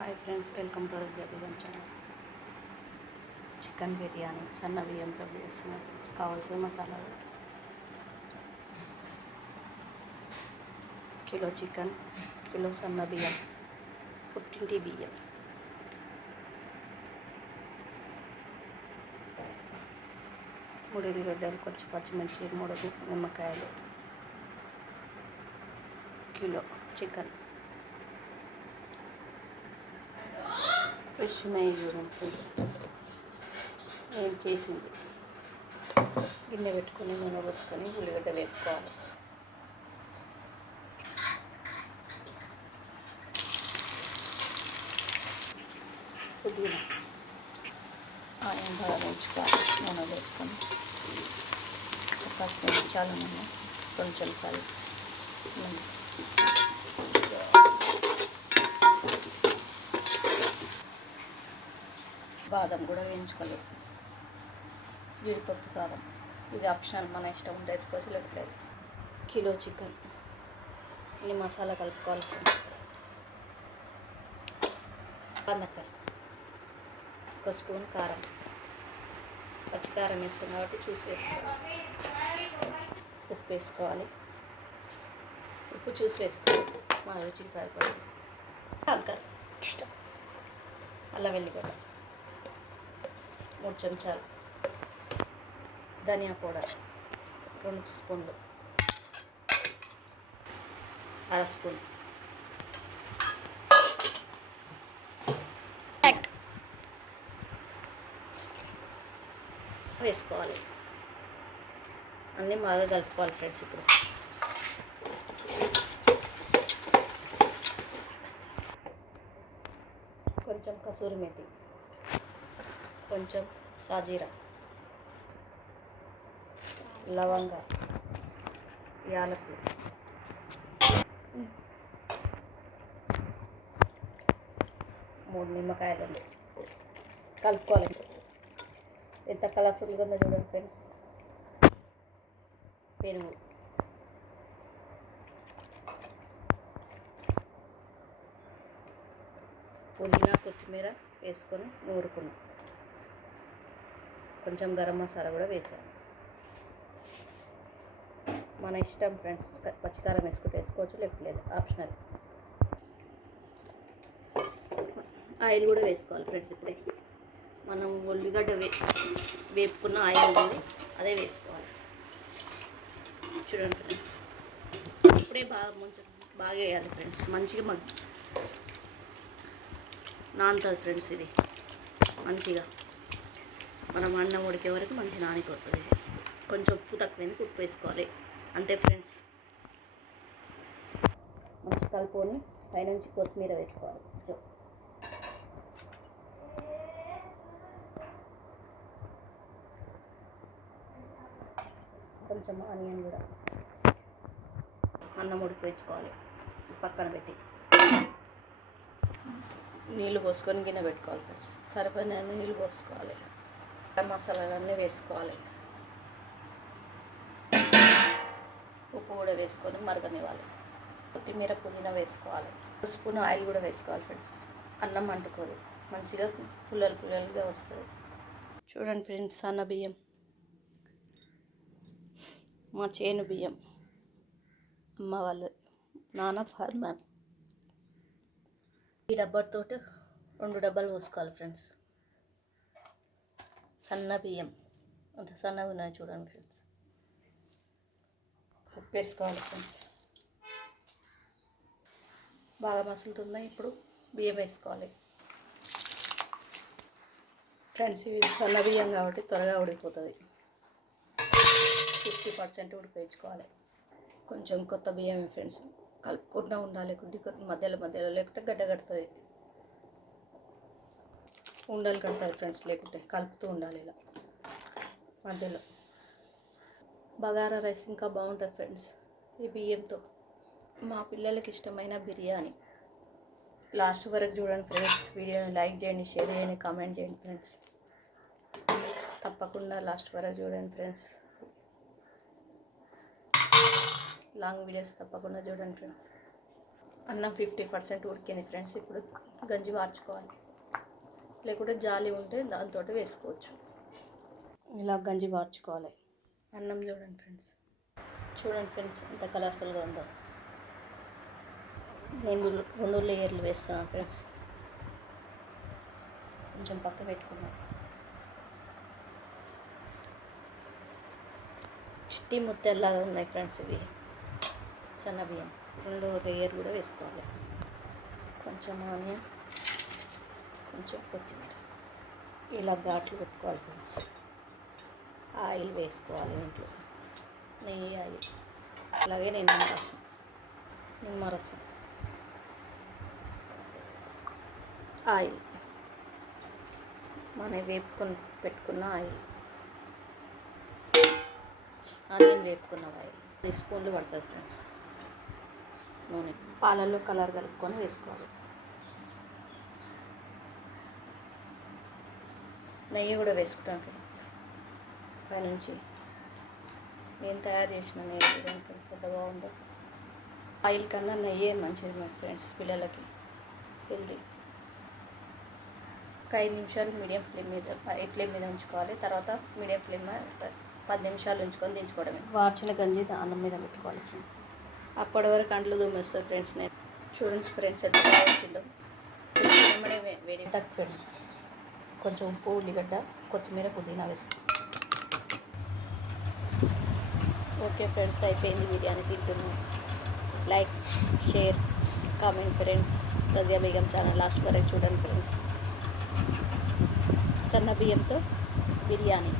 Hi friends, welcome to Razabegum channel. Chicken biryani సన్న బియ్యంతో చేస్తున్నా ఫ్రెండ్స్. కావాల్సిన మసాలాలు: కిలో చికెన్, కిలో సన్న బియ్యం, పుట్టింటి బియ్యం, మూడు ఉల్లిగడ్డలు, కొంచెం పచ్చిమిర్చి, 3 నిమ్మకాయలు, కిలో చికెన్. ఫ్రెష్ ఉన్నాయి చూడండి ఫ్రెండ్స్. నేను చేసింది గిన్నె పెట్టుకొని నూనె పోసుకొని ఉల్లిగడ్డ వేపుకోవాలి. పుదీనా ఆనియన్ బాగా వేయించుకోవాలి. నూనె వేసుకొని ఒక నిమిషాలు నూనె, కొంచెం చాలు. బాదం కూడా వేయించుకోలేదు. జీడిపప్పు, కారం ఇది ఆప్షనల్, మన ఇష్టం ఉంటే వేసుకోవచ్చు, లేకపోతే కిలో చికెన్. ఇన్ని మసాలా కలుపుకోవాలి ఫ్రెండ్స్. పందకాయ, 1 స్పూన్ కారం, పచ్చికారం వేస్తాం కాబట్టి చూసి వేసుకోవాలి. ఉప్పు వేసుకోవాలి. ఉప్పు చూసి వేసుకోవాలి, మా రుచికి సరిపడింది. అంకర్ ఇష్టం. అల్లం వెల్లిగడ్డ 3 చెంచాలు. ధనియా పౌడర్ 2 స్పూన్లు, 1/2 స్పూన్. వేసుకోవాలి. అన్నీ బాగా కలుపుకోవాలి ఫ్రెండ్స్. ఇప్పుడు కొంచెం కసూరి మేతి, కొంచెం సాజీరా, లవంగ, యాలకులు, 3 నిమ్మకాయలు కలుపుకోవాలి. ఎంత కలర్ఫుల్గా ఉందో చూడండి ఫ్రెండ్స్. పెరుగు, పుదీనా, కొత్తిమీర వేసుకొని నూరుకున్నాం. కొంచెం గరం మసాలా కూడా వేసాను. మన ఇష్టం ఫ్రెండ్స్. పచ్చికారం వేసుకుంటే వేసుకోవచ్చు, లేకపోలేదు, ఆప్షనల్. ఆయిల్ కూడా వేసుకోవాలి ఫ్రెండ్స్. ఇప్పుడే మనం ఉల్లిగడ్డ వేపుకున్న ఆయిల్ ఉంది, అదే వేసుకోవాలి. చూడండి ఫ్రెండ్స్, ఇప్పుడే బాగా వేయాలి ఫ్రెండ్స్. మంచిగా నానుతుంది ఫ్రెండ్స్. ఇది మంచిగా మనం అన్నం ఉడికే వరకు మంచిగా నానిపోతుంది. ఇది కొంచెం ఉప్పు తక్కువైంది, ఉప్పు వేసుకోవాలి. అంతే ఫ్రెండ్స్. మంచి కలుపుకొని పైనుంచి కొత్తిమీర వేసుకోవాలి. కొంచెం ఆనియన్ కూడా. అన్నం ఉడికించుకోవాలి, పక్కన పెట్టి నీళ్ళు పోసుకొని గిన్నె పెట్టుకోవాలి ఫ్రెండ్స్. సరిపోయిన నీళ్ళు పోసుకోవాలి. మసాలాలన్నీ వేసుకోవాలి. ఉప్పు కూడా వేసుకొని మరగనివ్వాలి. కొత్తిమీర, పుదీనా వేసుకోవాలి. 1 స్పూన్ ఆయిల్ కూడా వేసుకోవాలి ఫ్రెండ్స్. అన్నం అంటుకోదు, మంచిగా పుల్లలుగా వస్తుంది. చూడండి ఫ్రెండ్స్, సన్న బియ్యం, మా చేను బియ్యం, అమ్మ వాళ్ళు, నాన్న ఫార్మర్. ఈ డబ్బాతో 2 డబ్బాలు పోసుకోవాలి ఫ్రెండ్స్. సన్న బియ్యం అంత సన్నగా ఉన్నాయి చూడండి ఫ్రెండ్స్. ఉప్పు వేసుకోవాలి ఫ్రెండ్స్. బాగా మసులుతున్నాయి. ఇప్పుడు బియ్యం వేసుకోవాలి ఫ్రెండ్స్. ఇవి సన్న బియ్యం కాబట్టి త్వరగా ఉడికిపోతుంది. 50% ఉడికించుకోవాలి. కొంచెం కొత్త బియ్యం ఫ్రెండ్స్. కలుపుకుంటూ ఉండాలి కొద్ది మధ్యలో, లేకుంటే గడ్డ కడుతుంది, ఉండలు కడతాయి ఫ్రెండ్స్. లేకుంటే కలుపుతూ ఉండాలి ఇలా మధ్యలో. బగారా రైస్ ఇంకా బాగుంటుంది ఫ్రెండ్స్ ఈ బియ్యంతో. మా పిల్లలకి ఇష్టమైన బిర్యానీ. లాస్ట్ వరకు చూడండి ఫ్రెండ్స్. వీడియోని లైక్ చేయండి, షేర్ చేయండి, కామెంట్ చేయండి ఫ్రెండ్స్. తప్పకుండా లాస్ట్ వరకు చూడండి ఫ్రెండ్స్. లాంగ్ వీడియోస్ తప్పకుండా చూడండి ఫ్రెండ్స్. అన్నం 50% ఉడికింది ఫ్రెండ్స్. ఇప్పుడు గంజి వార్చుకోవాలి, లేకుంటే జాలి ఉంటే దాంతో వేసుకోవచ్చు. ఇలా గంజి వార్చుకోవాలి. అన్నం చూడండి ఫ్రెండ్స్, ఎంత కలర్ఫుల్గా ఉందో. నేను 2 లేయర్లు వేస్తున్నాను ఫ్రెండ్స్. కొంచెం పక్క పెట్టుకున్నాను. చిట్టి ముత్తెల్లాగా ఉన్నాయి ఫ్రెండ్స్ ఇవి సన్న బియ్యం. 2 లేయర్ కూడా వేసుకోవాలి. కొంచెం ఆనియన్, కొంచెం కొత్తిమీర, ఇలా ఘాట్లు పెట్టుకోవాలి ఫ్రెండ్స్. ఆయిల్ వేసుకోవాలి, ఇంట్లో నెయ్యి, ఆయిల్, అలాగే నిమ్మరసం, ఆయిల్, మనం వేపుకొని పెట్టుకున్న ఆయిల్, ఆనియన్ వేపుకున్న ఆయిల్ 3 స్పూన్లు పడుతుంది ఫ్రెండ్స్. నూనె, పాలల్లో కలర్ కలుపుకొని వేసుకోవాలి. నెయ్యి కూడా వేసుకుంటాను ఫ్రెండ్స్ పైనుంచి. నేను తయారు చేసిన నెయ్యి చూడండి ఫ్రెండ్స్ ఎంత బాగుందో. ఆయిల్ కన్నా నెయ్యే మంచిది ఫ్రెండ్స్, పిల్లలకి హెల్దీ. ఒక 5 నిమిషాలు మీడియం ఫ్లేమ్ మీద, హై ఫ్లేమ్ మీద ఉంచుకోవాలి. తర్వాత మీడియం ఫ్లేమ్ 10 నిమిషాలు ఉంచుకొని దించుకోవడమే. వార్చిన గంజి అన్నం మీద పెట్టుకోవాలి ఫ్రెండ్స్. అప్పటి వరకు అంట్లు దూమేస్తాను ఫ్రెండ్స్. నేను చూడండి ఫ్రెండ్స్ ఎంత బాగా వచ్చిందో. వేడి తక్కువ, కొంచెం ఉప్పు, ఉల్లిగడ్డ, కొత్తిమీర, పుదీనా వేస్తాం. ఓకే ఫ్రెండ్స్, అయిపోయింది బిర్యానీ. తింటున్నాం. Like, share, comment friends. Razia Begum channel last వరకు చూడండి ఫ్రెండ్స్. సన్న బియ్యంతో బిర్యానీ.